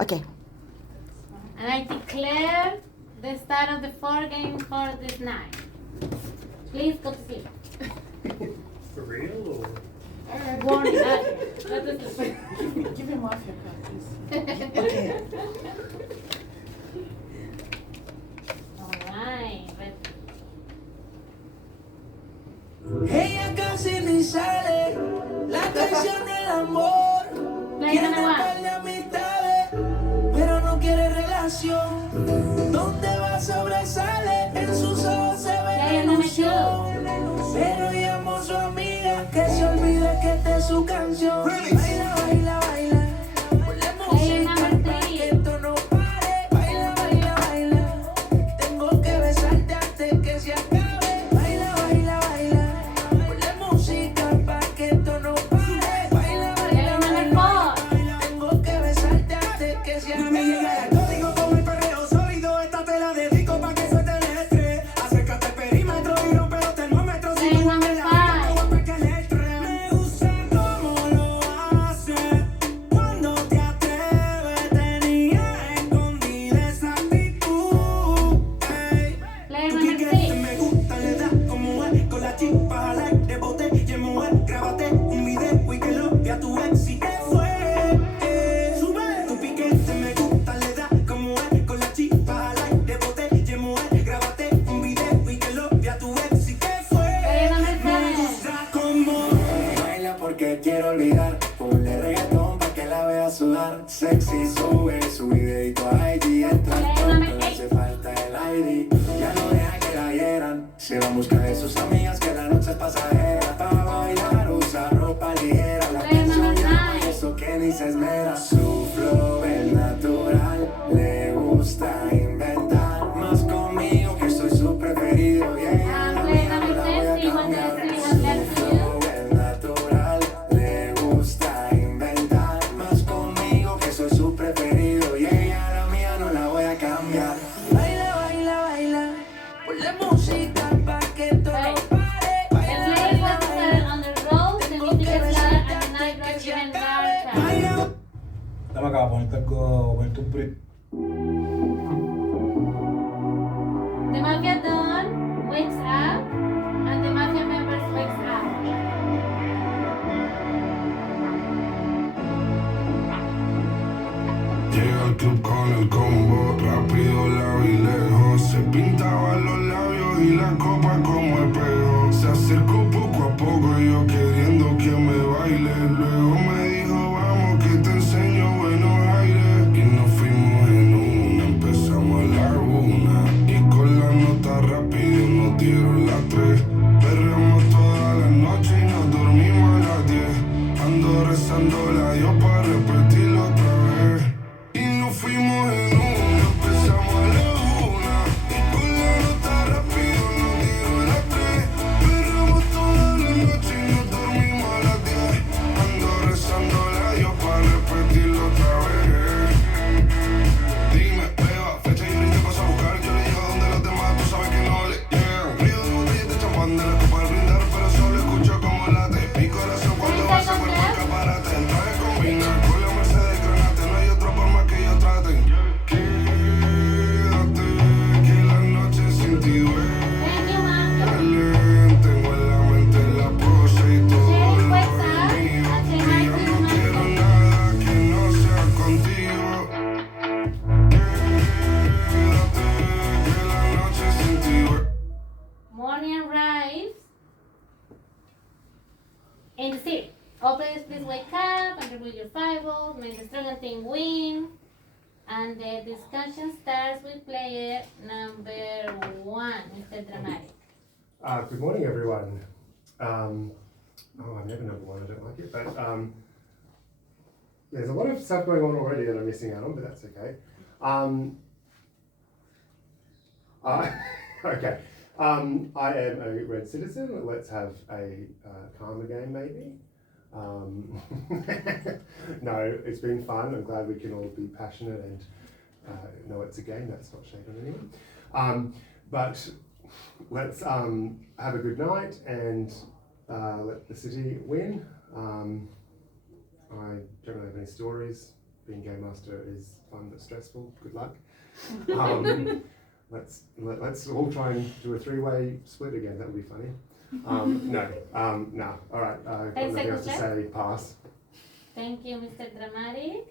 Okay. And I declare the start of the 4 game for this night. Please go to sleep. For real? Or? Warning, let us Give him off your cup, please. Okay. Alright, Ella casi ni sale, la canción del amor. play Tiene number un par 1. de amistades, pero no quiere relación. Donde va sobresale, en sus ojos se ve la ilusión. Pero llamo a su amiga que se olvide que esta es su canción. Baila, baila, baila, ponle música para que esto no pare. Baila, baila, baila, tengo que besarte antes que se acabe. Baila, baila, baila, ponle música para que esto no pare. Baila, baila, baila, tengo que besarte antes que se acabe. Código con el perreo sólido, esta te la dedico pa' que suelte el estrés. Acércate al perímetro y rompe los termómetros. Si tú andas la vida, no va pa' que le estrés. Me gusta cómo lo haces, cuando te atreves. Tenía escondida esa actitud. Ey. Play Tu number piquete 6. me gusta, le da como es. Con la chispa al aire, botella, mujer. Grábate un video y que lo vea tu ex y que fue. Sube. Tu piquete me gusta, le da como es. Con la chispa al aire, botella, mujer. Grábate un video y que lo vea tu ex y que fue. Play number Me 7. gusta como baila porque quiero olvidar. Ponle reggaetón pa' que la vea sudar. Sexy, sube su videito a IG. Entra al top, no le hace falta el ID. Ya no deja que la hieran. Se va a buscar de sus amigas que la noche es pasajera. Pa' bailar usa ropa ligera. La canción llama y eso que ni se esmera. Su flow es natural. Le gusta inventar. Más conmigo que soy su preferido. Y ella la Play mía no number la voy a 6. See what cambiar. the has left for you. Flow es natural, le gusta inventar. Más conmigo que soy su preferido. Y ella la mía no la voy a cambiar. Baila, baila, baila, ponle música pa' que esto no pare. The Baila, play baila, was baila, started on the road. The music is loud and the night grows even darker. Baila. Dame acá, ponerte algo, ponerte un pre. The Mafia Don wakes up and the Mafia members wakes up. Llega al club con el combo, rápido la vi lejos. Se pintaba los labios y la copa como espejo. Se acercó poco a poco y yo queriendo que me baile. Luego me dijo, vamos que te enseño buenos aires. Y nos fuimos en una, empezamos a la 1. Y con la nota rápido nos dieron las 3. Perreamos toda la noche y nos dormimos a las 10. Ando rezando la Dios para repetirlo otra vez. Y nos fuimos en una, empezamos a la 1. Y con la nota rápido nos dieron las 3. Perreamos toda la noche y nos dormimos a las 10. Ando rezando a Dios para repetirlo otra vez. Dime, beba, fecha y brinde paso a buscar. Yo le llego donde los demás, tú sabes que no le llegan. Río de botellas de champán de la copa al brindar, pero solo escucho como late. Mi corazón cuando va se vuelve un caparate. El traje combina con la Mercedes Granate. No hay otro por más que yo trate. Quédate, que la noche sin ti duele. Thank you, Mafia. Tengo en la mente la pose y todo Sheriff lo wakes up mío. and say Y hi yo to no his quiero mother. nada que no sea contigo. Quédate, que la noche sin ti duele. Morning arrives in the city. All players please wake up and review your fireballs, make the strong team win. And the discussion starts with player number 1, Mr. Dramatic. Good morning, everyone. I'm never number one, I don't like it, but there's a lot of stuff going on already that I'm missing out on, but that's okay. Okay. I am a red citizen. Let's have a karma game, maybe. No, it's been fun. I'm glad we can all be passionate and know it's a game. That's not shade on anyone. But let's have a good night and let the city win. I don't really have any stories being game master is fun but stressful. Good luck. Let's all try and do a three-way split again. That would be funny. No. All right. I've got 10 nothing else to seconds say. Pass. Thank you, Mr. Dramatic.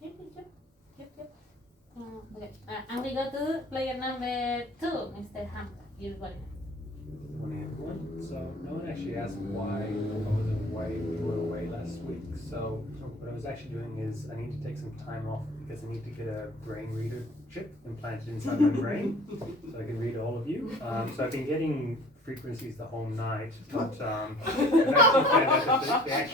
Yep. Okay. And we go to player number 2, Mr. Hamza. You're going. Morning, everyone. So no one actually asked why we were away last week. So what I was actually doing is I need to take some time off because I need to get a brain reader chip implanted inside my brain so I can read all of you. So I've been getting frequencies the whole night, but I've actually found out that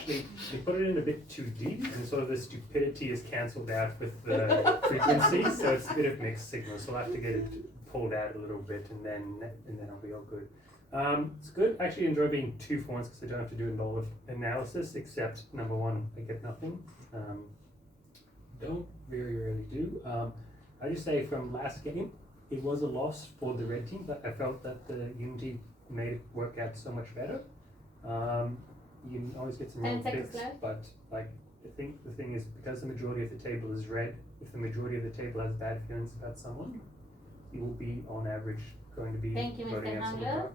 they put it in a bit too deep, and sort of the stupidity is cancelled out with the frequency, so it's a bit of mixed signal. So I'll have to get it pulled out a little bit, and then I'll be all good. It's good. I actually enjoy being 2 for once because I don't have to do a lot of analysis, except number 1, I get nothing. Don't very rarely do. I just say from last game, it was a loss for the red team, but I felt that the Unity made it work out so much better. You can always get some 10 wrong seconds picks, left. but like I think the thing is because the majority of the table is red, if the majority of the table has bad feelings about someone, you will be on average going to be Thank you, Mr. voting against someone Hamler. dark.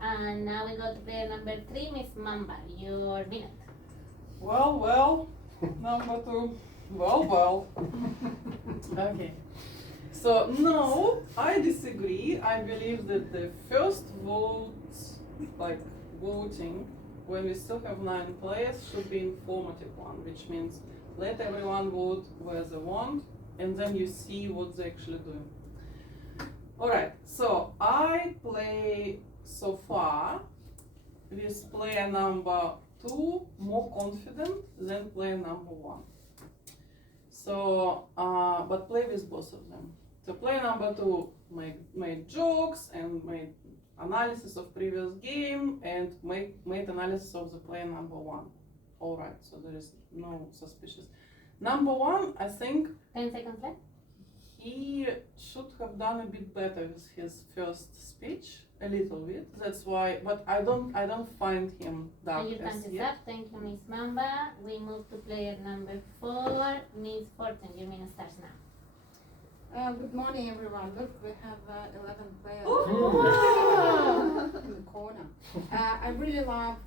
And now we go to player number 3, Miss Mamba. Your minute. Well, number 2. Well. Okay. So, no, I disagree. I believe that the first voting, when we still have 9 players, should be informative one, which means let everyone vote where they want, and then you see what they're actually doing. Alright, so I play so far with player number 2 more confident than player number 1. So, but play with both of them. So player number 2 made jokes and made analysis of previous game and made analysis of the player number 1. Alright, so there is no suspicious. Number 1, I think 10 seconds left. he should have done a bit better with his first speech, a little bit. That's why, but I don't find him that And your time as is yet. up. Thank you, Miss Mamba. We move to player number 4, Miss Fortune. Your minute starts now. Good morning, everyone. Look, we have 11 players in the corner. I really love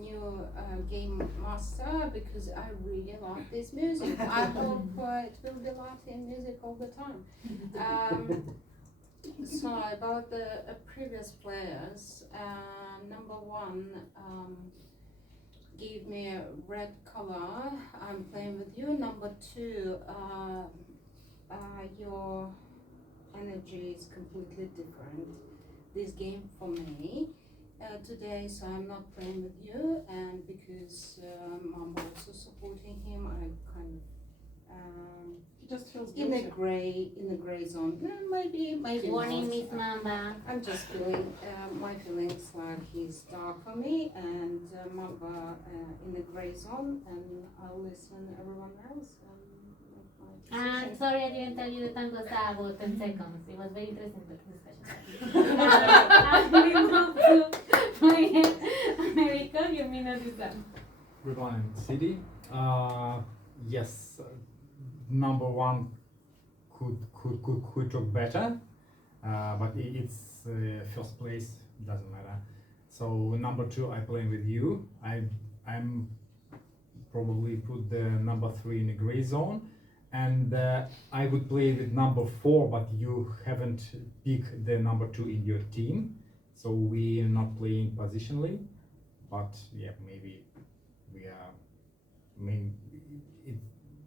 new Game Master because I really love this music. I hope it will be Latin music all the time. So about the previous players, number 1 gave me a red color. I'm playing with you. Number 2. Your energy is completely different this game for me today, so I'm not playing with you, and because I'm also supporting him, I'm kind of He just feels in a guilty. gray zone. Maybe Warning, Miss Mamba. I'm just feeling my feelings like he's dark for me, and Mamba in the gray zone, and I'll listen to everyone else. Sorry, I didn't tell you the time was about 10 seconds. It was very interesting discussion. We move to player America. Your minute is done. Reborn City. Yes, number 1 could talk better, but it's first place, doesn't matter. So number 2, I play with you. I'm probably put the number 3 in the gray zone, and I would play with number 4, but you haven't picked the number 2 in your team, so we are not playing positionally. But yeah, maybe we are. I mean,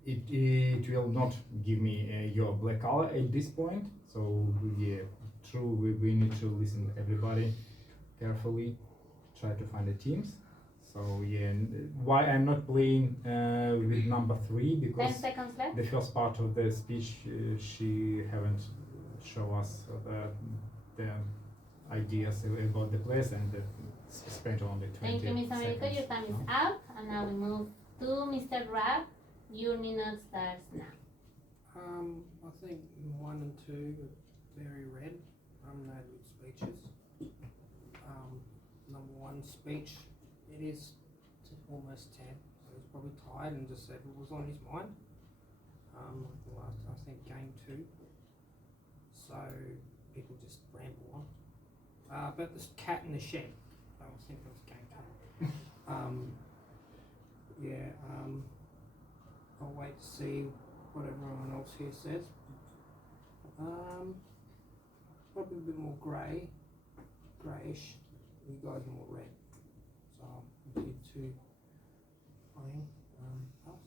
it will not give me your black color at this point. So yeah, true. We need to listen to everybody carefully, try to find the teams. So yeah, why I'm not playing with number 3 10 because seconds left. the first part of the speech she haven't show us the ideas about the place and spent only 20 Thank you, Miss America. seconds. Your time is No? up. And now we move to Mr. Rap. Your minute starts now. I think 1 and 2 are very red. No good speeches. Number 1 speech, it is almost 10, so it's probably tired and just said what was on his mind. The last, I think, game 2. So people just ramble on. But this cat in the shed, I was thinking it was game 2. I'll wait to see what everyone else here says. Probably a bit more greyish. You guys are more red. So I'll give 2 playing. Pass.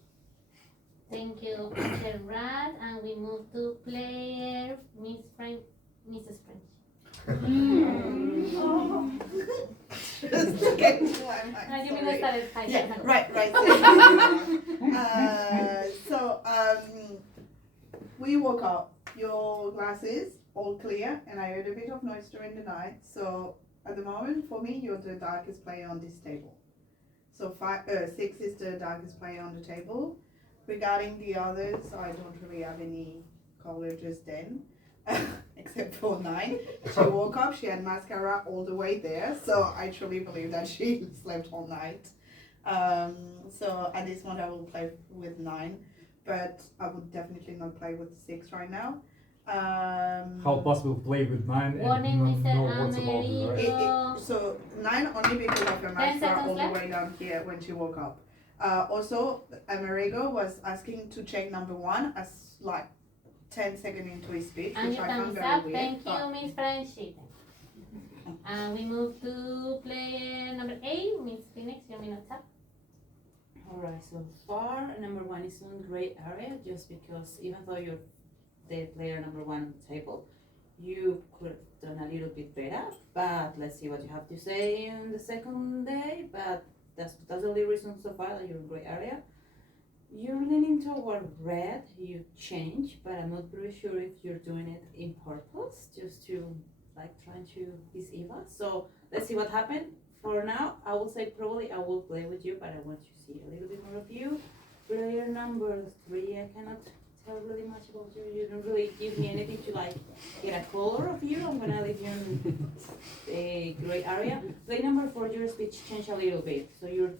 Thank you, Mr. Brad, and we move to player Mrs. French. Just to get to my No, you mind, mean sorry. I started. Yeah, right. We woke up, your glasses all clear, and I heard a bit of noise during the night. So at the moment, for me, you're the darkest player on this table. So 6 is the darkest player on the table. Regarding the others, I don't really have any color just then, except for 9. She woke up, she had mascara all the way there, so I truly believe that she slept all night. So at this point I will play with 9, but I would definitely not play with 6 right now. How possible play with 9 Warning, and not Mr. know what's about it, right? So 9 only because of her 10 mascara seconds all the left. way down here when she woke up. Also, Amerigo was asking to check number 1 as like 10 seconds into his speech, And which you I can found stop. very weird. Thank but- you, Miss Frenchy. And we move to player number 8, Miss Phoenix. Your minute's up. Alright, so far number 1 is in gray area just because even though you're the player number 1 on the table, you could have done a little bit better, but let's see what you have to say on the second day. But that's the only reason so far that you're in gray area. You're leaning toward red, you change, but I'm not very sure if you're doing it in purpose, just to like trying to deceive us. So let's see what happened. For now, I will say probably I will play with you, but I want to see a little bit more of you. Player number 3, I cannot tell really much about you. You don't really give me anything to like get a color of you. I'm gonna leave you in a gray area. Play number 4, your speech changed a little bit, so you're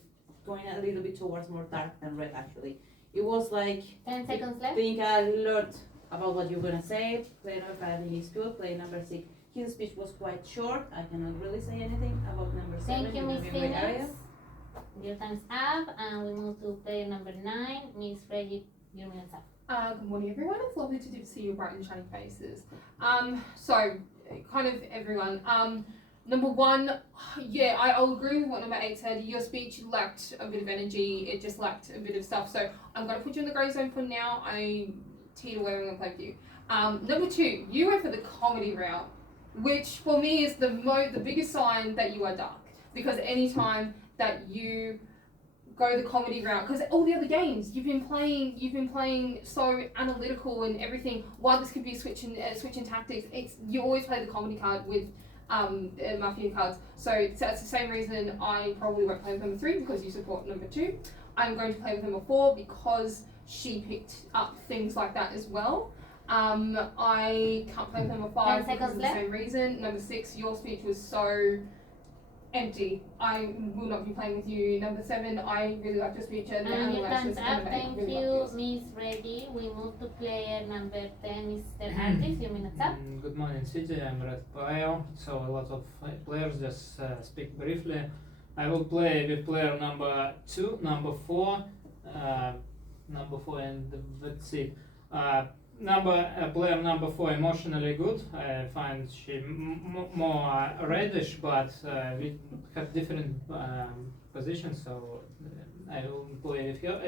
going a little bit towards more dark than red actually. It was like 10 seconds left. think a lot about what you're gonna say. Play number 5 is good. Play number 6. His speech was quite short. I cannot really say anything about number 7. Thank you, You're Miss in the gray area. Phoenix. Your time's up, and we move to player number 9, Miss Reggie. Your minute's up. Good morning, everyone. It's lovely to see your bright and shiny faces. So, kind of everyone. Number 1, yeah, I'll agree with what number 8 said. Your speech lacked a bit of energy. It just lacked a bit of stuff. So I'm going to put you in the grey zone for now. I teeter where I'm going to play with you. Number 2, you went for the comedy route, which for me is the biggest sign that you are dark. Because anytime that you go the comedy route, because all the other games you've been playing so analytical and everything. While this could be switching tactics, you always play the comedy card with mafia cards. So that's the same reason I probably won't play with number 3 because you support number 2. I'm going to play with number 4 because she picked up things like that as well. I can't play with number 5 because of the same reason. Number 6, your speech was so empty. I will not be playing with you. Number 7, I really liked your speech and And your analysis. time's up. Thank you, Miss Reggie. We move to player number 10, Mr. Artis. Your minute's up. Good morning, City. I'm red player, so a lot of players just speak briefly. I will play with player number 2, number 4, and let's see. Player number 4 emotionally good. I find she more reddish, but we have different positions, so I will play with her.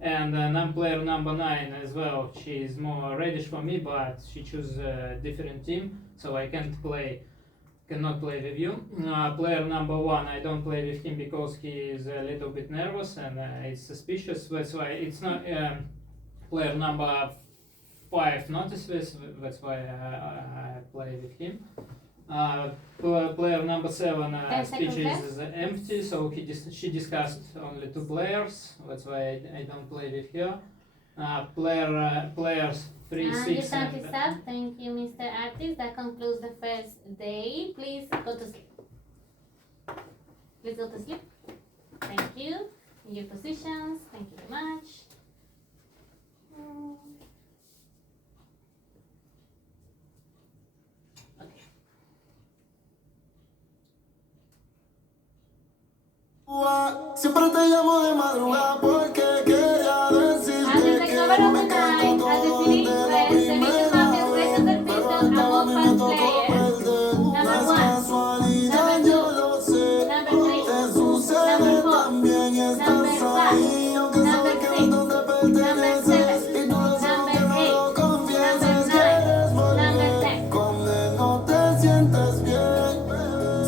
And player number 9 as well. She is more reddish for me, but she choose a different team, so I cannot play with you. Player number 1, I don't play with him because he is a little bit nervous and it's suspicious. That's why it's not player number 5 notice this, that's why I play with him. Player number 7 speech is empty, so she discussed only 2 players, that's why I don't play with her. Players 3, 6 and your time is up. Thank you, Mr. Artis. That concludes the first day. Please go to sleep. Please go to sleep. Thank you. in your positions. Thank you very much. Siempre te llamo de madrugada porque quería decirte que me encanta todo desde la primera vez. Pero esta vez me tocó perder. No es casualidad, yo lo sé. Te sucede también y estás ahí. Aunque sabes que no es donde perteneces. Y tú lo sabes que no lo confieses. Quieres volver donde no te sientes bien.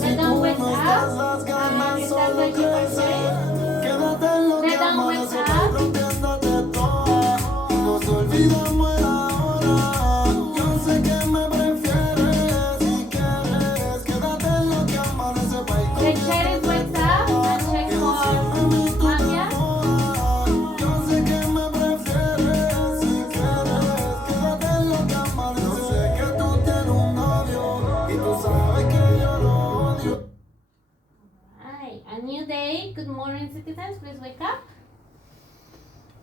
Si tú no estás, las ganas solo crecen. Quédate en lo que amas, rompiéndote toda. Y nos olvidamos el ahora. Yo sé que me prefieres. Si quieres, quédate en lo que amanece pa' ir Check sharing WhatsApp and check for Mafia. Yo sé que me prefieres. Si quieres, quédate en lo que amanece. Yo sé que tú tienes un novio y tú sabes que yo lo odio. Alright, a new day. Good morning, citizens. Please wake up.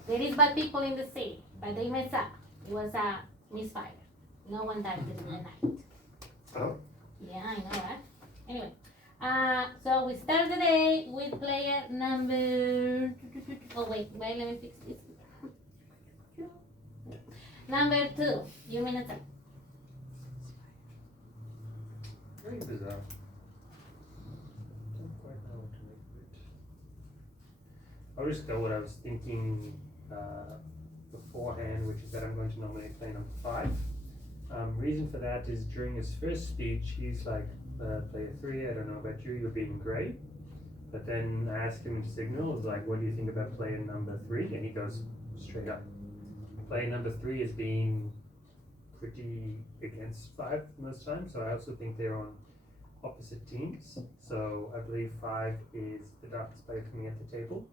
There is bad people in the city, but they mess up. It was a misfire. No one died during the night. Oh. Yeah, I know, right? Anyway, so we start the day with player number. Oh wait, let me fix this. Number 2. You mean it's Very bizarre. Don't quite know what to make of it. I'll just go what I was thinking beforehand, which is that I'm going to nominate player number 5. Reason for that is during his first speech, he's like, player 3, I don't know about you, you're being great. But then I asked him in Signal, it's like, what do you think about player number 3? And he goes straight up. Player number 3 is being pretty against 5 most times, so I also think they're on opposite teams. So I believe 5 is the darkest player coming at the table.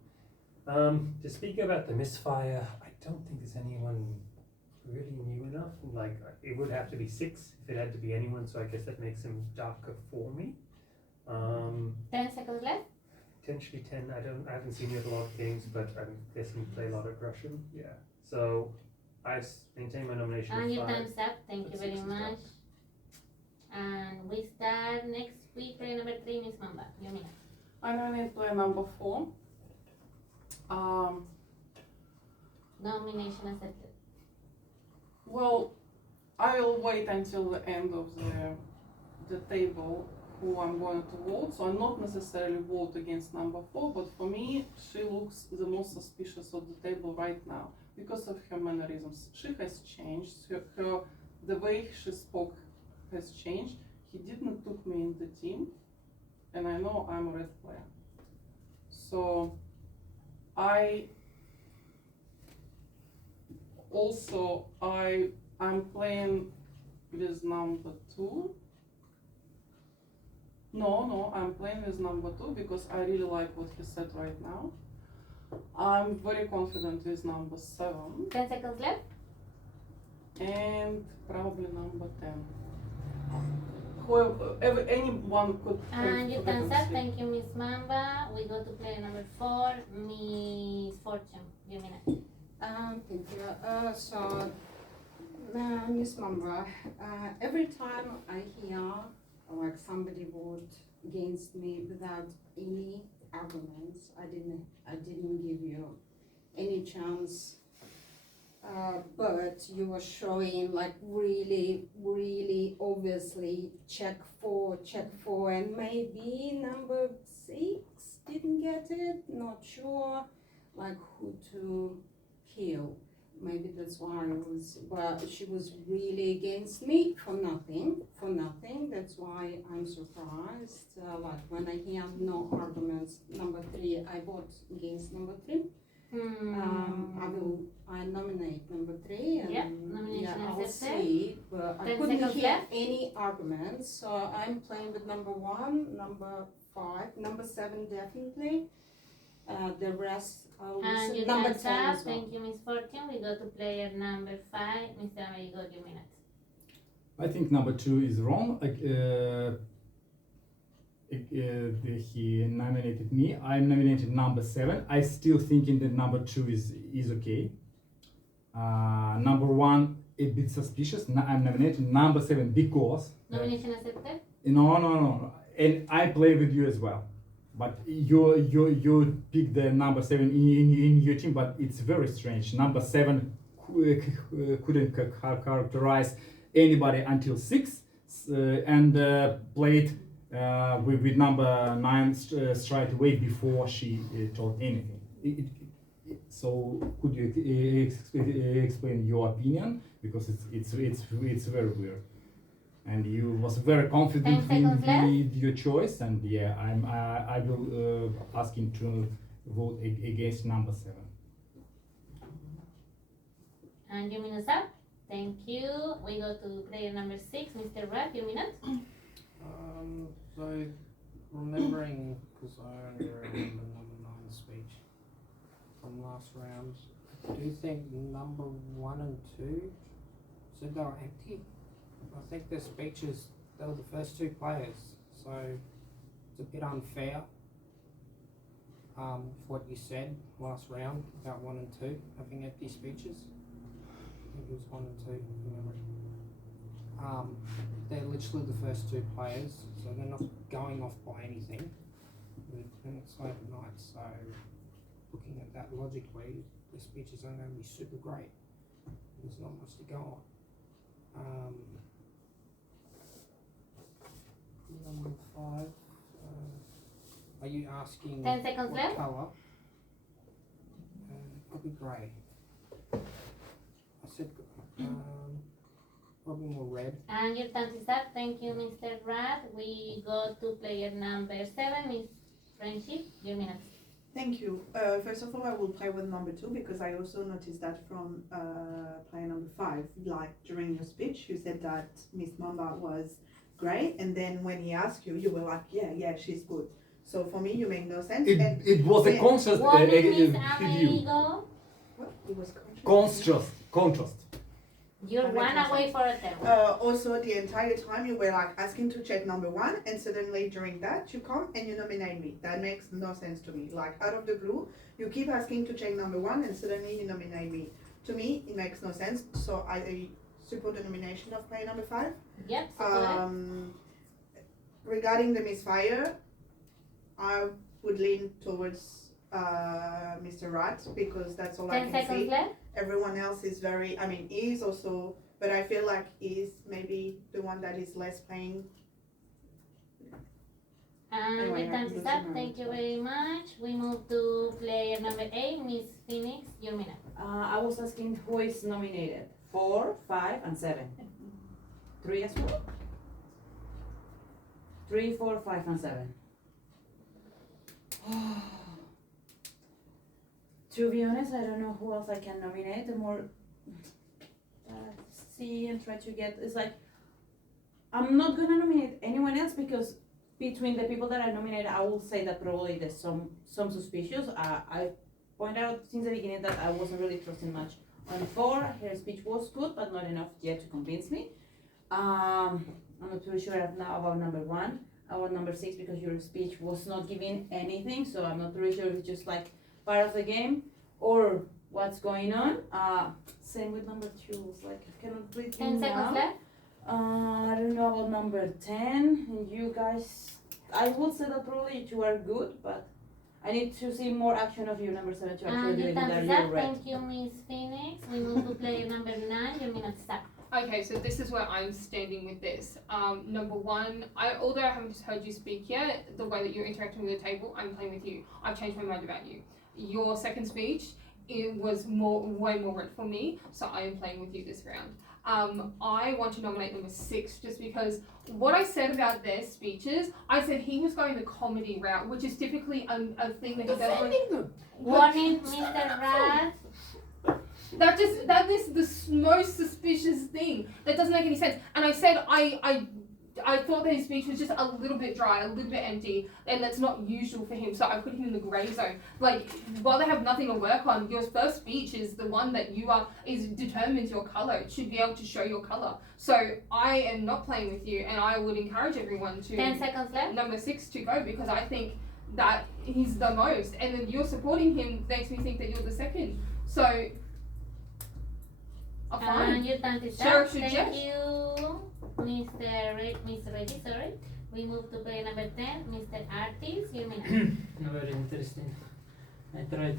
To speak about the misfire, I don't think there's anyone really new enough. Like, it would have to be 6 if it had to be anyone, so I guess that makes him darker for me. 10 seconds left. Potentially 10. I haven't seen you at a lot of games, but I'm guessing you play a lot of Russian. Yeah. So I maintain my nomination. And your of 5. time's up. Thank you very much. And we start next week. Player number 3, Miss Mamba. You mean? I nominate player number 4. Nomination accepted. Well, I will wait until the end of the table who I'm going to vote. So I'm not necessarily vote against number 4, but for me, she looks the most suspicious of the table right now because of her mannerisms. She has changed. The way she spoke has changed. He didn't took me in the team, and I know I'm a red player. So I'm playing with number 2. No, I'm playing with number 2 because I really like what he said right now. I'm very confident with number 7. 10 seconds left. And probably number 10. Whoever, anyone could. And you can start. Thank you, Miss Mamba. We go to player number 4, Miss Fortune. You mean it? Thank you. Miss Mamba, every time I hear like somebody vote against me without any arguments, I didn't give you any chance. But you were showing like really obviously check 4, and maybe number 6 didn't get it. Not sure like who to kill. Maybe that's why but she was really against me for nothing. That's why I'm surprised. Like when I hear no arguments, number 3, I vote against number 3. I nominate number 3 and nomination I will accepted. see, but I 10 couldn't seconds hear left. any arguments, so I'm playing with number 1, number 5, number 7 definitely. The rest I'll And listen. you Number can 10 start. as well. Thank you, Miss Fortune. We go to player number 5, Mr. Amerigo. You mean it? I think number 2 is wrong. he nominated me. I nominated number 7. I still thinking that number 2 is okay. Number 1 a bit suspicious. I'm nominating number 7 because Nomination accepted. no, and I play with you as well. But you pick the number 7 in your team, but it's very strange. Number 7 couldn't characterize anybody until 6, and played with number 9 straight away before she told anything. So could you explain your opinion, because it's very weird, and you was very confident 10 seconds left. with your choice, and yeah, I will ask him to vote against number 7. And your minutes up. Thank you. We go to player number 6, Mr. Rap, your minute. So remembering, because I only remember number 9 speech from last round, do you think number 1 and 2 said they were empty? I think their speeches, they were the first 2 players, so it's a bit unfair what you said last round about 1 and 2 having empty speeches. I think it was 1 and 2 from memory. They're literally the first 2 players, so they're not going off by anything. And it's late at night, so looking at that logically, the speeches aren't going to be super great. There's not much to go on. Number 5. Are you asking 10 seconds what left. colour? Probably grey. I said probably more red. And your time is up. Thank you, Mr. Rap. We go to player number 7, Miss Friendship, your minute. Thank you. First of all, I will play with number 2 because I also noticed that from player number 5. Like during your speech, you said that Miss Mamba was great, and then when he asked you, you were like, yeah, she's good. So for me, you make no sense. It was a conscious What is Miss view. Amerigo? What? It was conscious. Contrast. You're one away for a turn. Also, the entire time you were like asking to check number 1, and suddenly during that you come and you nominate me. That makes no sense to me. Like out of the blue, you keep asking to check number 1, and suddenly you nominate me. To me, it makes no sense. So I support the nomination of player number 5. Yep. Regarding the misfire, I would lean towards Mr. Rat because that's all I 10 can seconds see. left. Everyone else is very, I mean, is also, but I feel like is maybe the one that is less playing. And Anyway, your time I'm is losing up. my Thank you very much. We move to player number 8, Miss Phoenix, your minute. I was asking who is nominated. 4, 5, and 7. 3 as well? 3, 4, 5, and 7. To be honest, I don't know who else I can nominate. The more see and try to get, it's like I'm not gonna nominate anyone else because between the people that I nominated, I will say that probably there's some suspicious. I pointed out since the beginning that I wasn't really trusting much on 4. Her speech was good, but not enough yet to convince me. I'm not too sure now about number 1. About number 6 because your speech was not giving anything, so I'm not really sure if it's just like part of the game or what's going on. Same with number 2. It's like I cannot read 10 seconds now. left. I don't know about number 10. And you guys, I will say that probably you are good, but I need to see more action of you, number 7, to actually And do your it time that is you're up. red. Thank you, Miss Phoenix. We move to player number 9, your minute is up. Okay, so this is where I'm standing with this. Number 1, although I haven't just heard you speak yet, the way that you're interacting with the table, I'm playing with you. I've changed my mind about you. Your second speech, it was way more red for me, so I am playing with you this round. I want to nominate number 6 just because what I said about their speeches, I said he was going the comedy route, which is typically a thing that he does. Warning, Mr. Rat. That is the most suspicious thing. That doesn't make any sense. And I said I I thought that his speech was just a little bit dry, a little bit empty, and that's not usual for him. So I put him in the grey zone. Like, while they have nothing to work on, your first speech is the one that determines your colour. It should be able to show your colour. So I am not playing with you, and I would encourage everyone to 10 seconds left. number 6 to go, because I think that he's the most, and then you're supporting him makes me think that you're the second. So I'm fine. And your time is Sheriff up. should Thank judge. you, Mr. Reddy, sorry. We move to player number 10, Mr. Artis. Your minute. Very interesting. I try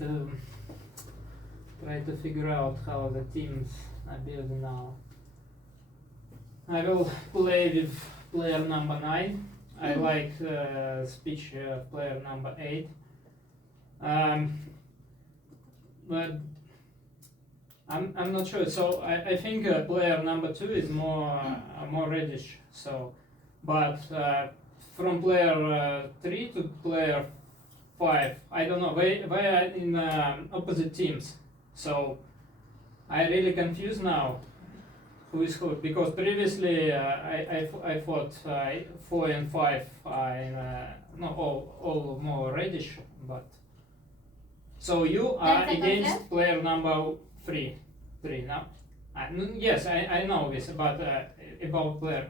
to figure out how the teams are building now. I will play with player number 9. I like speech player number 8. But I'm not sure. So I think player number 2 is more reddish. So, but from player 3 to player 5, I don't know. They are in opposite teams. So I really confused now. Who is who? Because previously I thought 4 and 5 are in, all more reddish, but so you are against player number 3 now. Yes, I know this, but about player.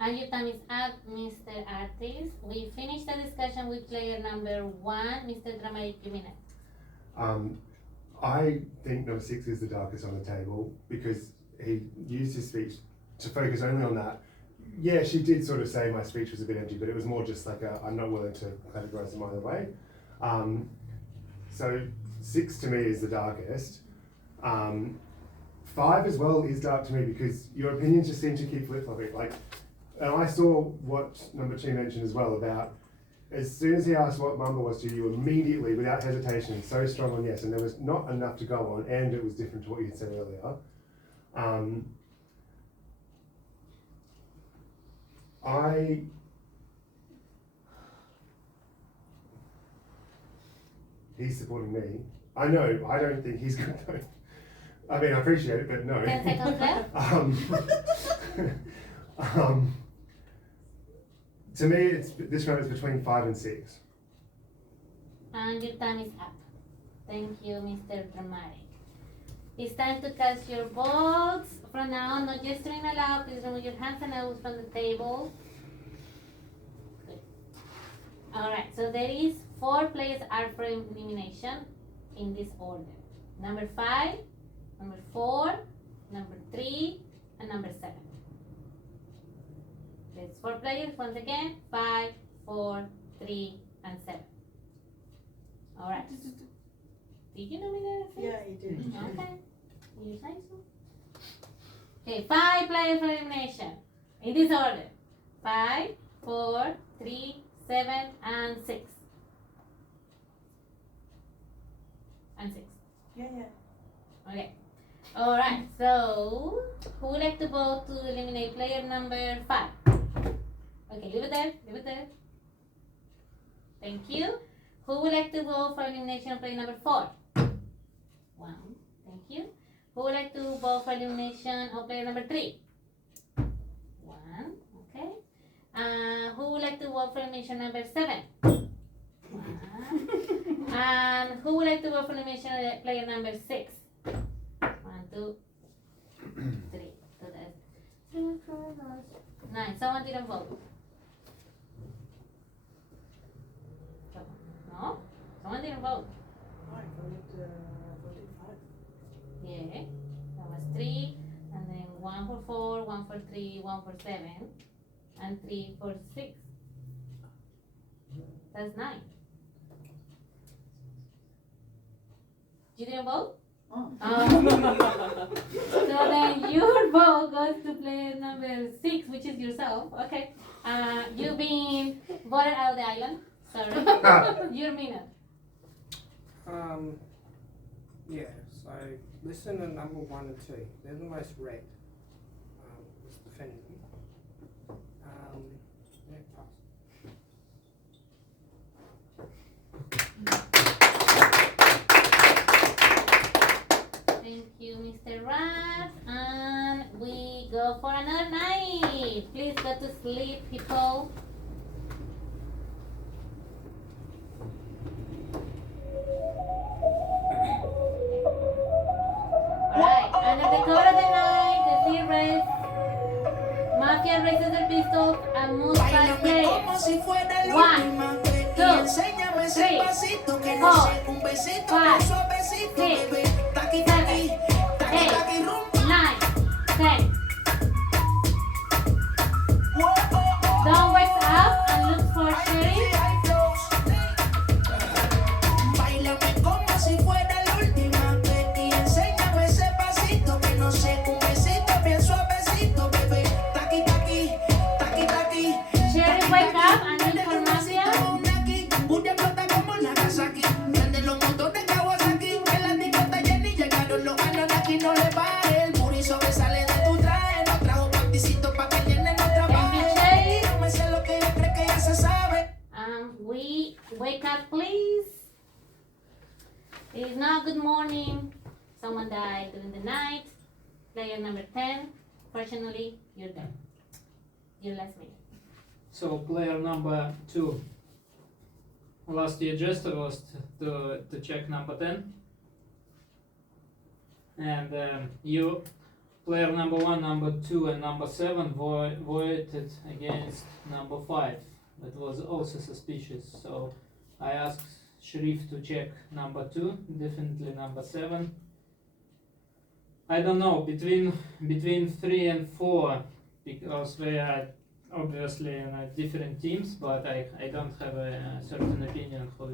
And your time is up, Mr. Artis. We finished the discussion with player number 1, Mr. Dramatic. Your minute. I think number 6 is the darkest on the table because he used his speech to focus only on that. Yeah, she did sort of say my speech was a bit empty, but it was more just like I'm not willing to categorize them either way. So 6 to me is the darkest. 5 as well is dark to me because your opinions just seem to keep flip-flopping. And I saw what number 2 mentioned as well about as soon as he asked what Mamba was to you, immediately, without hesitation, so strong on yes, and there was not enough to go on, and it was different to what you had said earlier. He's supporting me. I know, I don't think he's good though. I mean, I appreciate it, but no. 10 seconds left. To me, this round is between 5 and 6. And your time is up. Thank you, Mr. Dramatic. It's time to cast your votes. From now on, no gesturing allowed. Please remove your hands and elbows from the table. Good. Alright, so there is 4 players are for elimination in this order. Number 5, number 4, number 3, and number 7. There's 4 players once again, 5, 4, 3, and 7. Alright. Did you nominate a Yeah, you did. Okay. You say so? Okay, 5 players for elimination. In this order. 5, 4, 3, 7, and 6. And 6. Yeah. Okay. Alright, so who would like to vote to eliminate player number 5? Okay, leave it there. Thank you. Who would like to vote for elimination of player number 4? 1. Thank you. Who would like to vote for elimination of player number 3? 1. Okay. Who would like to vote for elimination number 7? 1. And who would like to vote for elimination of player number 6? 1, 2, 3. So that's 3, 4, 9. Someone didn't vote. No? Someone didn't vote. I voted 5. Yeah. That was 3. And then 1 for 4, 1 for 3, 1 for 7. And 3 for 6. That's 9. You didn't vote? Oh. So then your vote goes to player number 6, which is yourself. Okay. You being voted out of the island. Sorry. Your minute. Yeah, so listen to number 1 and 2. They're the most red. Let's defend them. Yeah, pass. Thank you, Mr. Rat. And we go for another 9. go to sleep, people. Alright, under the cover of the night, the sea race. Mafia raises their pistols and moves by players. 1, 2, 3, 4, 5, 6, 7, 8, 9, 10. Don't wake up and look for Sherry. Báilame como si fuera la última vez y enséñame ese pasito que no sé, un besito bien suavecito, bebé. Taqui, taqui, taqui, taqui. Sherry, wake up and look for Mafia. Una explota como Nagasaki. Prende los motores Kawasaki. En la discota Jenny llegaron los Anunnaki. No le baje, el booty sobresale de tu traje. No trajo panticito pa' que llene no trabaje. No me sé lo que ella cree que ya se sabe. We wake up, please. It is now good morning. Someone died during the night. Player number 10. Fortunately, you're dead. You last minute. So player number 2. Last year just was to check number 10. And you, player number 1, number 2 and number 7 voted against number 5. That was also suspicious. So I asked Sharif to check number 2, definitely number 7. I don't know, between 3 and 4, because they are obviously in different teams, but I don't have a certain opinion who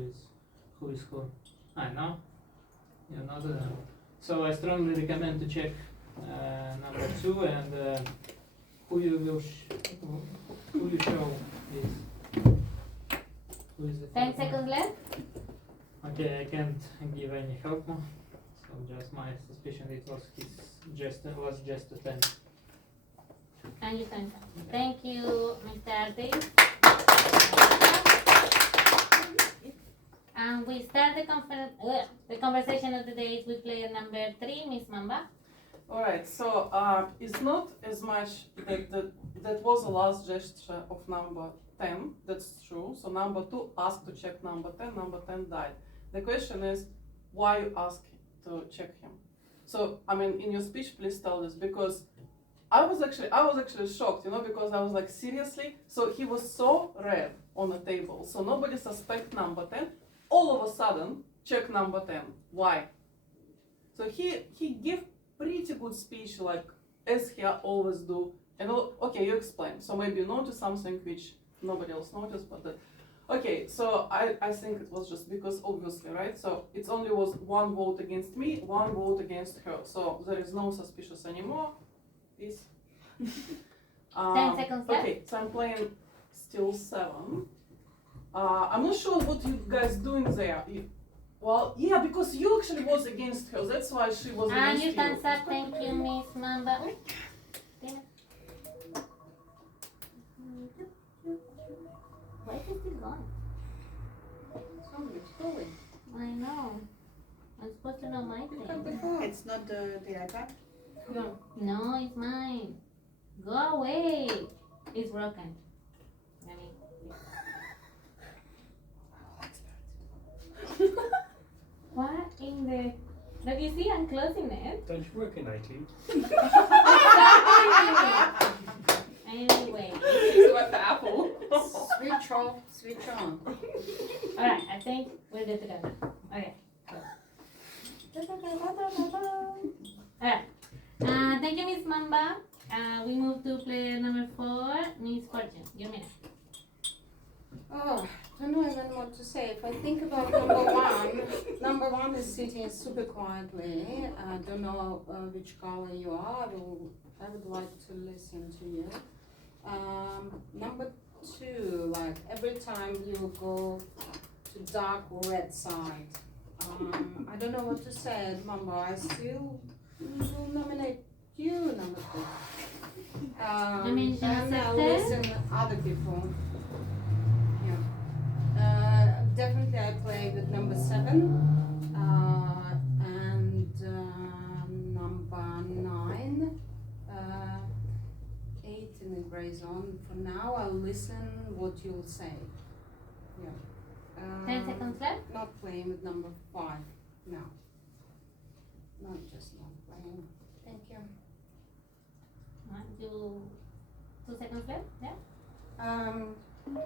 is who. I know, you know the. So I strongly recommend to check number 2 and who you show is. Who is the 10 seconds left. Okay, I can't give any help now. So just my suspicion it was just a 10. And you can. Thank you, Mr. Artis. And we start the conversation of the day with player number 3, Miss Mamba. Alright, so it's not as much that was the last gesture of number 10, that's true. So number 2 asked to check number 10, number 10 died. The question is, why you ask to check him? So, I mean, in your speech, please tell this, because I was actually shocked, you know, because I was like, seriously? So he was so red on the table, so nobody suspect number 10. All of a sudden, check number 10. Why? So he gave pretty good speech, like, as he always do. And okay, you explain. So maybe you notice something which nobody else noticed, but okay, so I think it was just because obviously, right? So it only was 1 vote against me, 1 vote against her. So there is no suspicious anymore. Peace. 10 seconds left. Okay, so I'm playing still 7. I'm not sure what you guys doing there. Well, yeah, because you actually was against her. That's why she was against you can start. Thank you, Miss Mamba. Why is it gone? It's going. I know. I'm supposed to know my thing. It's not the iPad? No. No, it's mine. Go away. It's broken. What in the... Look, you see, I'm closing it. Don't you work in IT? Anyway. So at the Apple. Switch off, switch on. Alright, I think we're good to go now. Okay. Alright. Thank you, Miss Mamba. We move to player number 4, Miss Fortune. Your minute. Oh, I don't know even what to say. If I think about number one is sitting super quietly. I don't know which color you are. I would like to listen to you. Number 2, like every time you go to dark red side. I don't know what to say, Mamba. I still will nominate you, number 2. And I'll listen to other people. Definitely I play with number 7 and number 9, 8 in the gray replays on. For now, I'll listen what you'll say. Yeah. 10 seconds left. Not playing with number 5 now. Not just not playing. Thank you. Do 2 seconds left. Yeah. Um,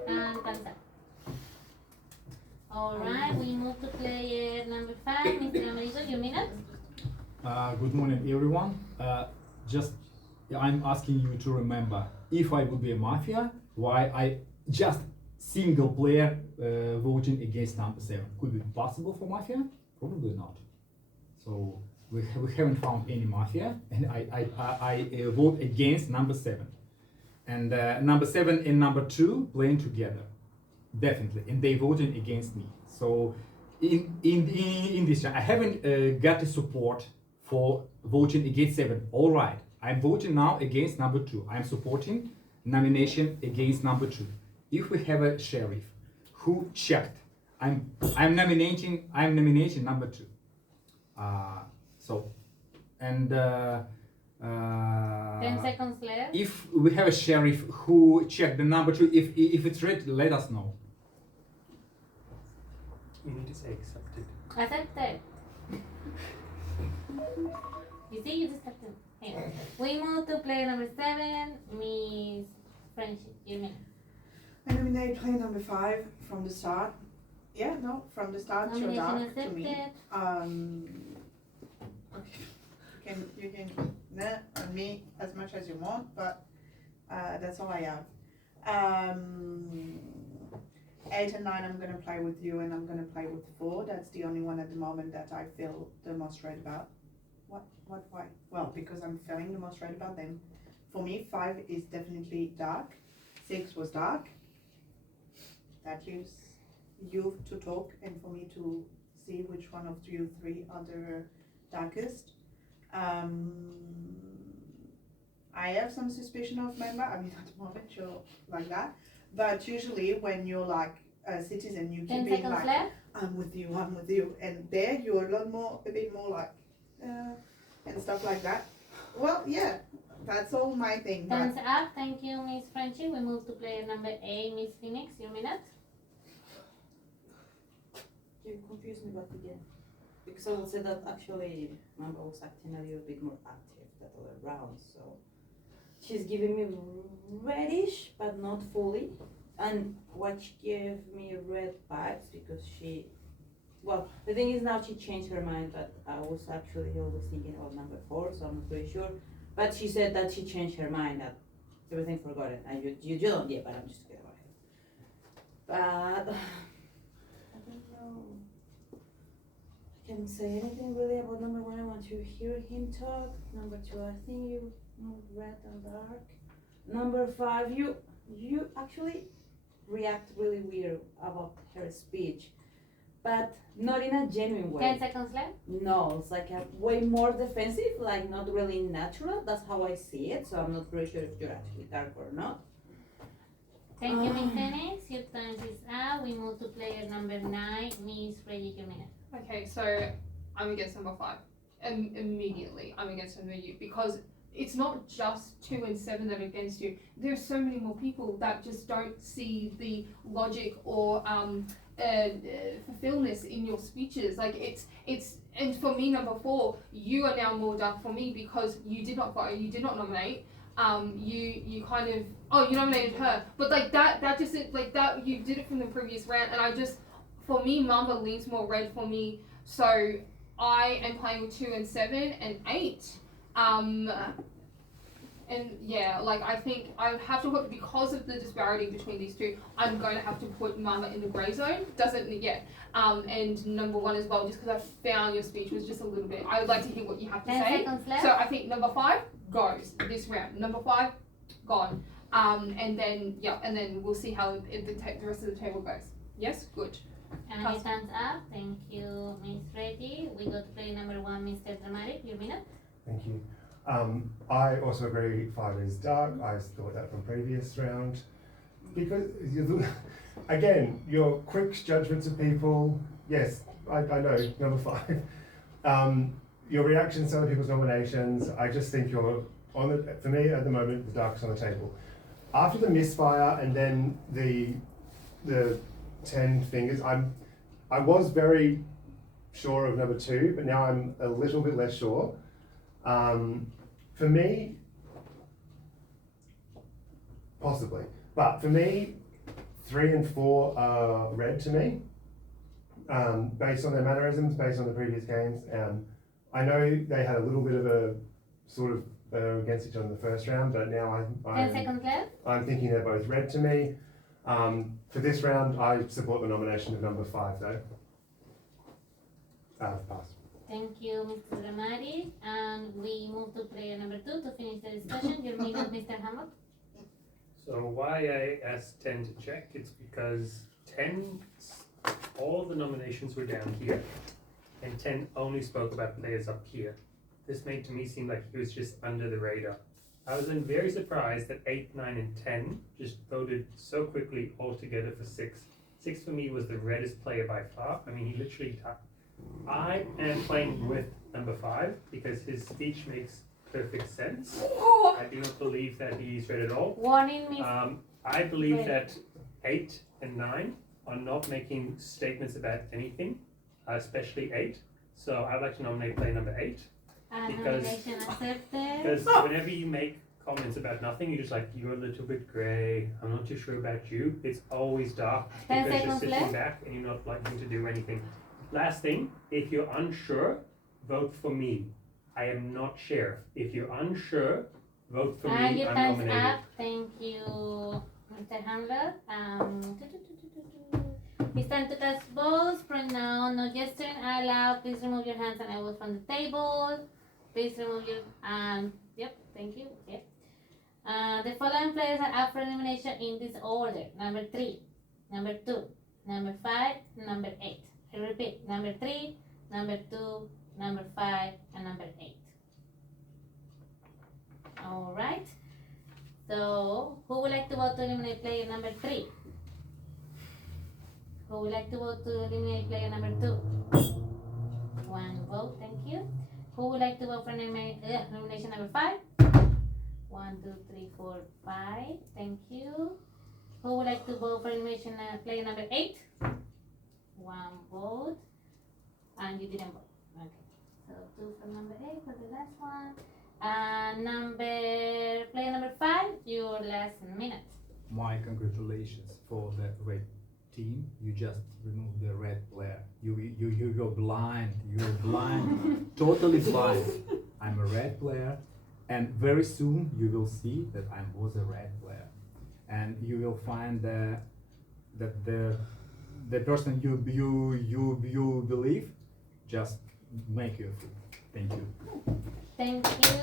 And time's up. Alright, we move to player number 5, Mr. Amerigo, your minute. Good morning, everyone. I'm asking you to remember, if I would be a mafia, why I just single player voting against number 7. Could it be possible for mafia? Probably not. So we haven't found any mafia, and I vote against number 7. And number 7 and number 2 playing together, definitely, and they voting against me. So in this I haven't got the support for voting against 7. All right, I'm voting now against number 2. I'm supporting nomination against number 2. If we have a sheriff who checked, I'm nominating number 2. So, and 10 seconds left. if we have a sheriff who checked the number 2, if it's red, let us know. You need to say accepted. Accepted. You see, you just have to. Hey. We move to player number 7, Miss Friendship. Your minute. I nominate player number 5 from the start. Yeah, no, from the start you're Nomination dark to me. accepted. You can net on me as much as you want, but that's all I have. 8 and 9 I'm gonna play with you, and I'm gonna play with 4. That's the only one at the moment that I feel the most right about. Why? Well, because I'm feeling the most right about them. For me, 5 is definitely dark. 6 was dark. That leaves you to talk and for me to see which one of you 3 are the darkest. I have some suspicion of member. I mean, at the moment you're like that, but usually when you're like a citizen, you keep being like, left. I'm with you, and there you're a bit more like, and stuff like that. Well, yeah, that's all my thing. But Thumbs up. Thank you, Miss Frenchie. We move to player number 8, Miss Phoenix. Your minute. You confused me back again. Because I would say that actually Mamba was acting a little bit more active that other round, so she's giving me reddish but not fully. And what she gave me red vibes because well, the thing is now she changed her mind, but I was actually always thinking about number 4, so I'm not pretty sure. But she said that she changed her mind, that everything forgotten. And you don't get, but I'm just kidding about it. But I don't know. I can't say anything really about number 1. I want to hear him talk. Number 2, I think you red and dark. Number 5, you actually react really weird about her speech, but not in a genuine way. 10 seconds left. No, it's like a way more defensive, like not really natural. That's how I see it. So I'm not pretty sure if you're actually dark or not. Thank you, Miss Phoenix. Your time is up. We move to player number 9, Miss Reggie. Your minute. Okay, so I'm against number 5. Immediately, I'm against number you because it's not just 2 and 7 that are against you. There's so many more people that just don't see the logic or fulfillment in your speeches. Like it's and for me, number 4, you are now more dark for me because you did not vote, you did not nominate. You kind of you nominated her, but like that just like that you did it from the previous round, and I just for me, Mamba leans more red for me, so I am playing with 2 and 7 and 8. And yeah, like I think I would have to put, because of the disparity between these 2, I'm going to have to put Mama in the grey zone. Doesn't yet. And number 1 as well, just because I found your speech was just a little bit. I would like to hear what you have to 10 say. seconds left. So I think number 5 goes this round. Number 5 gone. And then we'll see how the rest of the table goes. Yes, good. And your time's up. Thank you, Miss Reggie. We go to player number 1, Mr. Dramatic. Your minute. Thank you. I also agree 5 is dark. I thought that from previous round. Because, again, your quick judgments of people, yes, I know, number 5. Your reactions to other people's nominations, I just think you're, for me at the moment, the darkest on the table. after the misfire and then the 10 fingers, I was very sure of number 2, but now I'm a little bit less sure. For me, possibly, but for me, 3 and 4 are red to me, based on their mannerisms, based on the previous games. I know they had a little bit of a sort of against each other in the first round, but now 10 seconds left. I'm thinking they're both red to me. For this round, I support the nomination of number 5 though. Pass. Thank you, Mr. Ramadi. And we move to player number 2 to finish the discussion. Your minute, Mr. Hammock. So why I asked 10 to check, it's because 10, all the nominations were down here, and 10 only spoke about players up here. This made to me seem like he was just under the radar. I was then very surprised that 8, 9, and 10 just voted so quickly all together for 6. 6 for me was the reddest player by far. I mean, he literally I am playing with number 5 because his speech makes perfect sense. I do not believe that he's red at all. Warning me. I believe that 8 and 9 are not making statements about anything, especially 8. So I'd like to nominate player number 8. Nomination accepted. Because whenever you make comments about nothing, you're just like, you're a little bit grey, I'm not too sure about you. It's always dark 10 because you're seconds sitting left. back and you're not liking to do anything. Last thing, if you're unsure, vote for me. I am not sheriff. If you're unsure, vote for And me. your I'm time's nominated. up. Thank you, Mr. Handler. It's time to cast votes. From now, no gesturing allowed. Please remove your hands and elbows from the table. Please remove your yep, thank you. Yep. The following players are up for elimination in this order: number 3, number 2, number 5, number 8. I repeat: number 3, number 2, number 5, and number 8. All right. So, who would like to vote to eliminate player number 3? Who would like to vote to eliminate player number 2? 1 vote, thank you. Who would like to vote for elimination number 5? 1, 2, 3, 4, 5. Thank you. Who would like to vote for elimination player number 8? 1 vote. And you didn't vote. Okay. So 2 for number 8 for the last one. Player number 5, your last minute. My congratulations for the red team. You just removed the red player. You're blind. You're blind. Totally blind. I'm a red player, and very soon you will see that I was a red player, and you will find that the person you believe just make you a fool. Thank you. Thank you.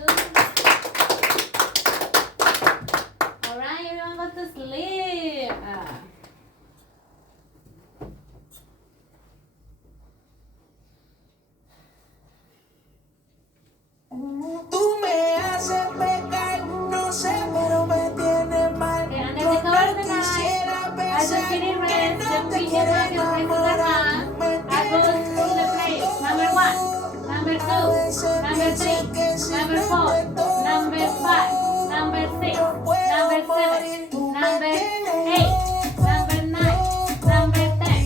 Alright, everyone go to sleep. Tú me haces pecar, no sé, pero me tienes mal. Yo no quisiera pensar que no te quiero enamorar. I go to the place. Number 1, number 2, number 3, number 4, number 5, number 6, number 7, number 8, number 9, number 10.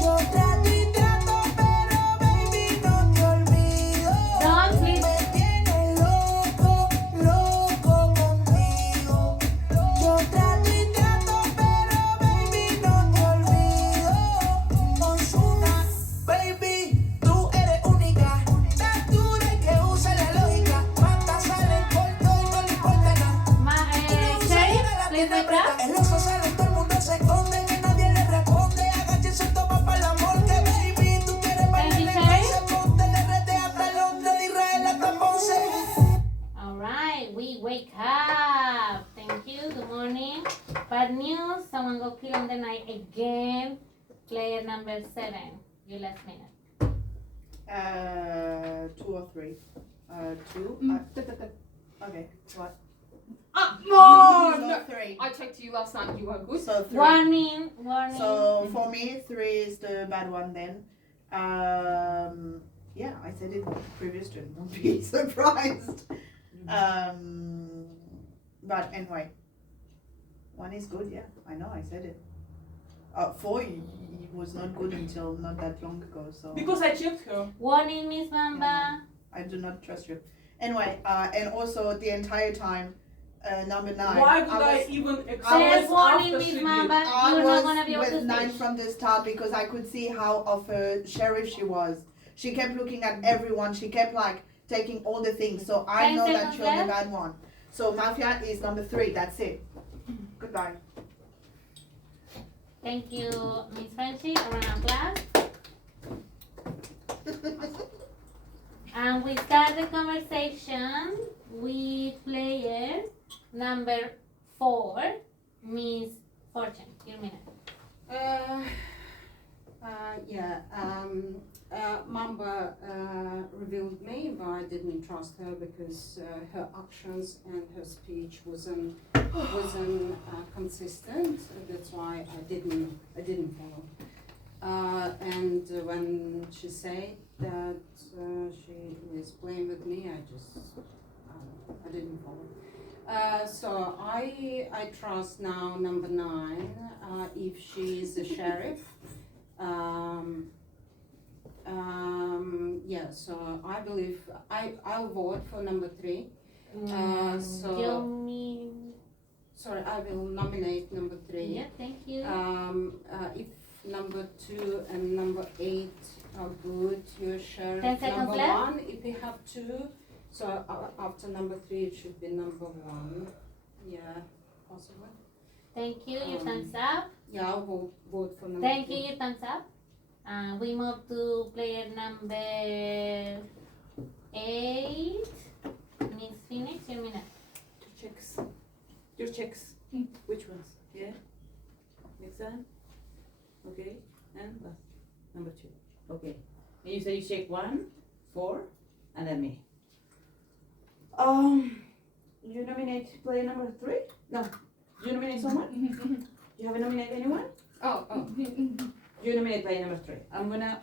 Yo trato y trato, pero baby no te olvido. Don't please. Me tienes loco, loco contigo. Yo trato y trato, pero baby no te olvido. Ozuna, baby, tú eres única. Tan dura que usa la lógica. Mata, sale, corto y no le importa nada. Sheriff, please wake up. En los sociales todo el mundo se esconde, que nadie le responde. Agáchense toma para el amor, que baby, tú quieres bailar en se ponte de rete hasta Londres, de Israel hasta Ponce. Alright, we wake up. Thank you. Good morning. Bad news. Someone got killed on the night again. Player number 7. Your last minute. 2 or 3. 2. Okay. What? Oh, So no. 3. I checked you last night. You were good. So 3. Warning. So for me, 3 is the bad one then. Yeah, I said it in the previous turn. Don't be surprised. But anyway, 1 is good, yeah. I know, I said it. 4 was not good until not that long ago, so. Because I checked her. Warning, Miss Mamba. I do not trust you. Anyway, and also the entire time, number 9. Why would I was- even There's accept warning, after Miss she did? Mamba. I You're not gonna be was able with to 9 speak. from the start because I could see how of a sheriff she was. She kept looking at everyone. She kept like taking all the things. So I 10 know that seconds you're the left. bad one. So Mafia is number 3. That's it. Goodbye. Thank you, Miss Frenchie. A round of applause. And we start the conversation with player number 4, Miss Fortune. Your minute. Mamba revealed me, but I didn't trust her because her actions and her speech wasn't consistent. That's why I didn't follow. And when she said that she was playing with me, I didn't follow. So I trust now number 9 if she is a sheriff. So I believe I'll vote for number 3. Sorry, I will nominate number 3. Yeah, thank you. If number 2 and number 8 are good, your sheriff 10 seconds number left. 1. If we have 2, so after number 3 it should be number 1. Yeah, possible. Thank you. Your time's up. Yeah, I'll vote for number Thank 3. you. Your time's up. We move to player number 8, Miss Phoenix. Your minute. Checks. Your checks. Which ones? Yeah. Next time. Okay. And last. Number 2. Okay. And you say you check 1, 4, and then me. You nominate player number 3? No. You nominate someone? You haven't nominated anyone? Oh. You nominate player number 3. I'm gonna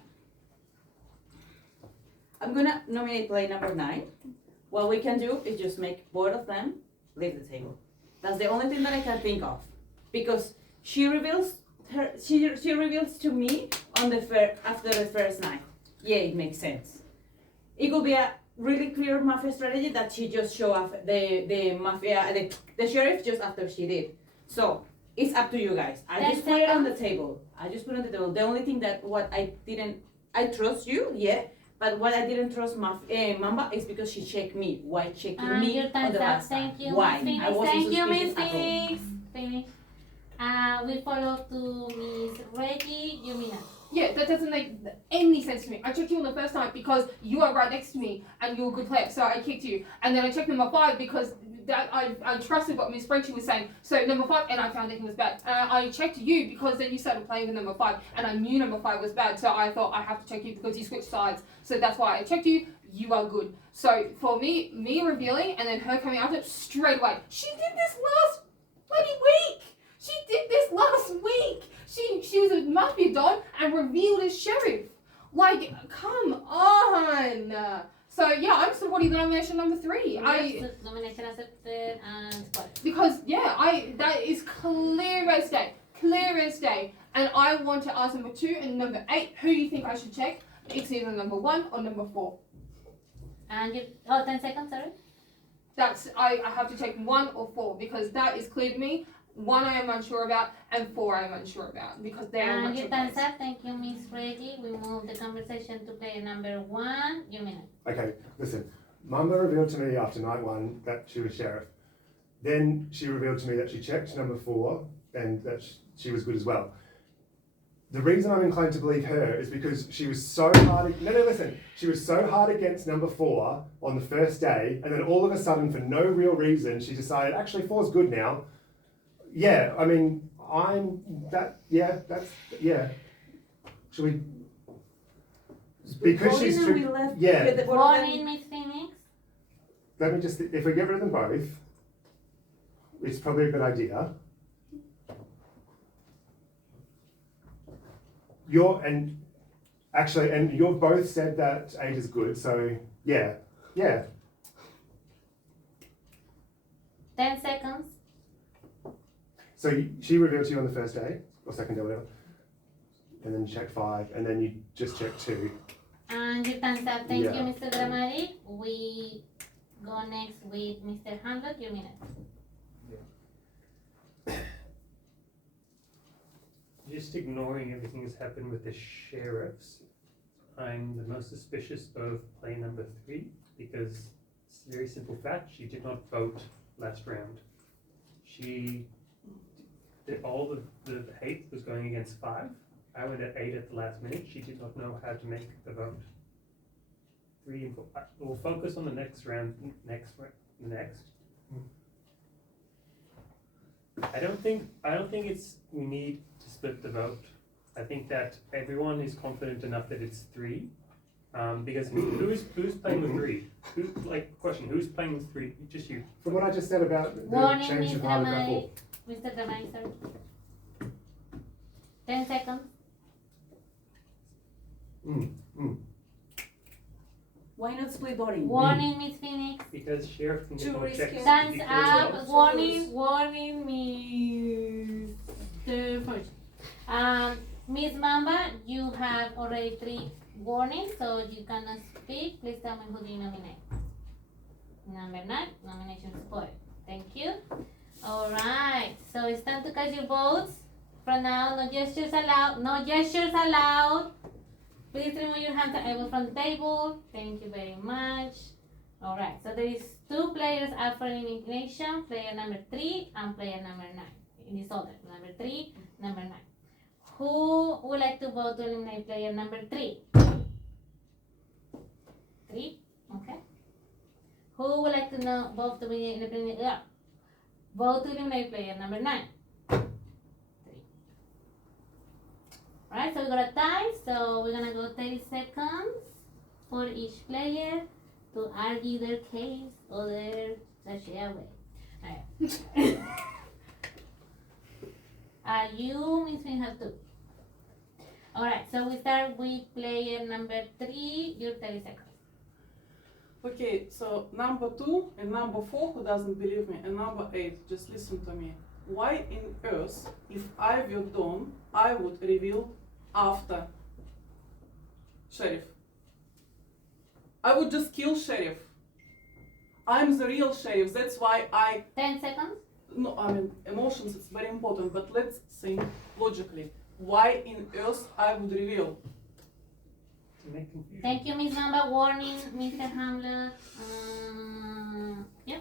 nominate player number 9. What we can do is just make both of them leave the table. That's the only thing that I can think of, because she reveals to me on the after the first night. Yeah, it makes sense. It could be a really clear mafia strategy that she just show off the sheriff just after she did. So it's up to you guys. I just put it on the table. The only thing that I trust you, yeah. But what I didn't trust Mamba is because she checked me. Why checking me Your on time's the up. last time? Thank you, Why? Miss Phoenix. I wasn't Thank you, Miss suspicious at all. Phoenix. Finish. We follow to Miss Reggie. You minute. Yeah, that doesn't make any sense to me. I checked you on the first night because you are right next to me and you're a good player, so I kicked you. And then I checked number 5 because that I trusted what Miss Frenchie was saying. So number 5, and I found that he was bad. I checked you because then you started playing with number 5, and I knew number 5 was bad, so I thought I have to check you because you switched sides. So that's why I checked you. You are good. So for me revealing and then her coming after straight away. She did this last bloody week. She did this last week. She was a mafia don and revealed as sheriff. Like, come on. So yeah, I'm supporting the nomination number 3. Nomination accepted and squad. Because that is clear as day. And I want to ask number 2 and number 8 who you think I should check. It's either number 1 or number 4. And 10 seconds, sorry. That's I have to check 1 or 4 because that is clear to me. 1 I am unsure about and 4 I am unsure about because they are And much your time's up. Thank you, Miss Reggie. We move the conversation to player number 1. Your minute. Okay, listen. Mamba revealed to me after night 1 that she was sheriff. Then she revealed to me that she checked number 4 and that she was good as well. The reason I'm inclined to believe her is because she was so hard. She was so hard against number 4 on the first day, and then all of a sudden, for no real reason, she decided actually 4's good now. Yeah, I mean, Should we? Because she's yeah. Warning, Miss Phoenix. Let me just. If we get rid of them both, it's probably a good idea. And you've both said that 8 is good, so yeah. 10 seconds. So she revealed to you on the first day, or second day, whatever. And then you check 5, and then you just check 2. And your time's up. Thank Yeah. you, Mr. Dramatic. We go next with Mr. Hamlet. Your minute. Just ignoring everything that's happened with the sheriffs, I'm the most suspicious of player number 3 because it's a very simple fact. She did not vote last round. She did all the hate was going against 5. I went at 8 at the last minute. She did not know how to make the vote. 3 and 4. We'll focus on the next round. Next. I don't think it's we need to split the vote. I think that everyone is confident enough that it's 3, because who's playing with 3? Question? Who's playing with 3? Just you. From what I just said about the Warning, change Mr. of heart of Dramatic. four. Mr. Dramatic, sorry. 10 seconds. Why not split voting? Warning, Miss Phoenix. Because sheriff can get Too more checks. risky. Time's because up. of- Warning, Mr. First. Miss Mamba, you have already 3 warnings, so you cannot speak. Please tell me who do you nominate. Number 9, nomination spoiled. Thank you. Alright, so it's time to cast your votes. From now, no gestures allowed. No gestures allowed. Please remove your hands and elbows from the table. Thank you very much. Alright, so there is 2 players up for elimination, player number 3 and player number 9. In this order, number 3, number 9. Who would like to vote to eliminate player number 3? 3, okay. Who would like to know vote to vote to eliminate player number 9? 3. Alright, so we got a tie, so we're gonna go 30 seconds for each player to argue their case or their sashay away. Alright. You, Miss Finn, have 2. Alright, so we start with player number 3, your 30 seconds. Okay, so number 2 and number 4, who doesn't believe me, and number 8, just listen to me. Why in earth, if I were done, I would reveal after sheriff? I would just kill sheriff. I'm the real sheriff, that's why I... 10 seconds? No, I mean, emotions is very important, but let's think logically. Why in earth I would reveal? To make confusion. Thank you, Miss Mamba. Warning, Mr. Hamlet. Yeah.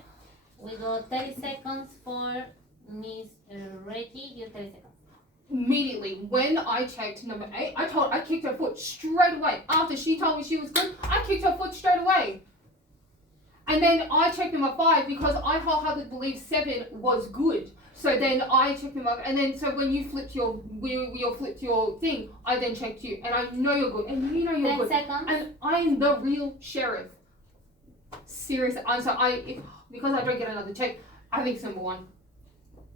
We go 30 seconds for Miss Reggie. Your 30 seconds. Immediately, when I checked number 8, I kicked her foot straight away. After she told me she was good, I kicked her foot straight away. And then I checked number 5 because I wholeheartedly believe 7 was good. So then I checked them up, and then so when you flipped your thing, I then checked you, and I know you're good, and you know you're 10 good, seconds. and I'm the real sheriff. Seriously, because I don't get another check, I think it's number 1.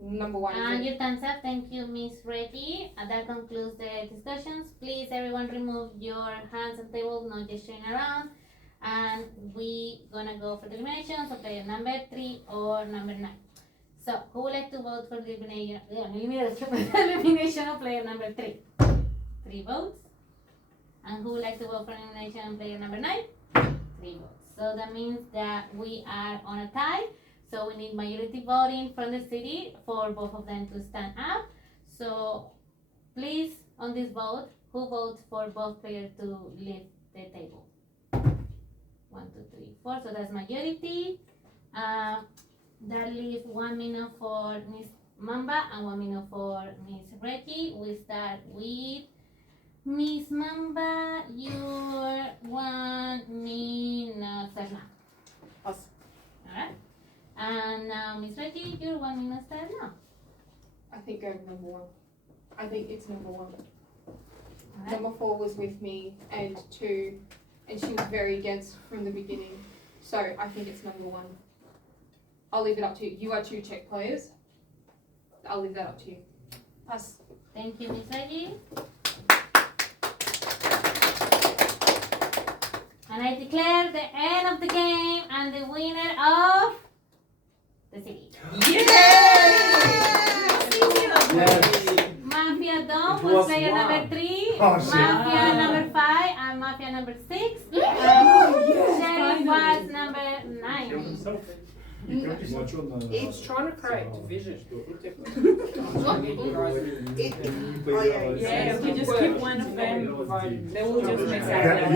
Number 1. And your time's up. Thank you, Miss Reggie. And that concludes the discussions. Please, everyone, remove your hands on the table, not gesturing around. And we gonna go for the elimination. So player number 3 or number 9. So, who would like to vote for the elimination of player number 3? 3 votes. And who would like to vote for elimination of player number 9? 3 votes. So that means that we are on a tie. So we need majority voting from the city for both of them to stand up. So please, on this vote, who votes for both players to leave the table? 1, 2, 3, 4. So that's majority. That leaves 1 minute for Miss Mamba and 1 minute for Miss Reggie. We start with Miss Mamba. Your 1 minute start now. Us. Alright. And now Miss Reggie, your 1 minute start now. I think go with number 1. I think it's number 1. Alright. Number 4 was with me, and 2, and she was very against from the beginning. So I think it's number 1. I'll leave it up to you. You are 2 check players. I'll leave that up to you. Pass. Thank you, Miss Reggie. And I declare the end of the game and the winner of the city. Yay! Mafia Dom It was was player one. number 3, Oh, shit. Mafia number 5, and Mafia number 6. Sheriff was number 9. It's trying to create division. Oh yeah. Yeah, if we just keep one of them, they will just mess up. Yeah,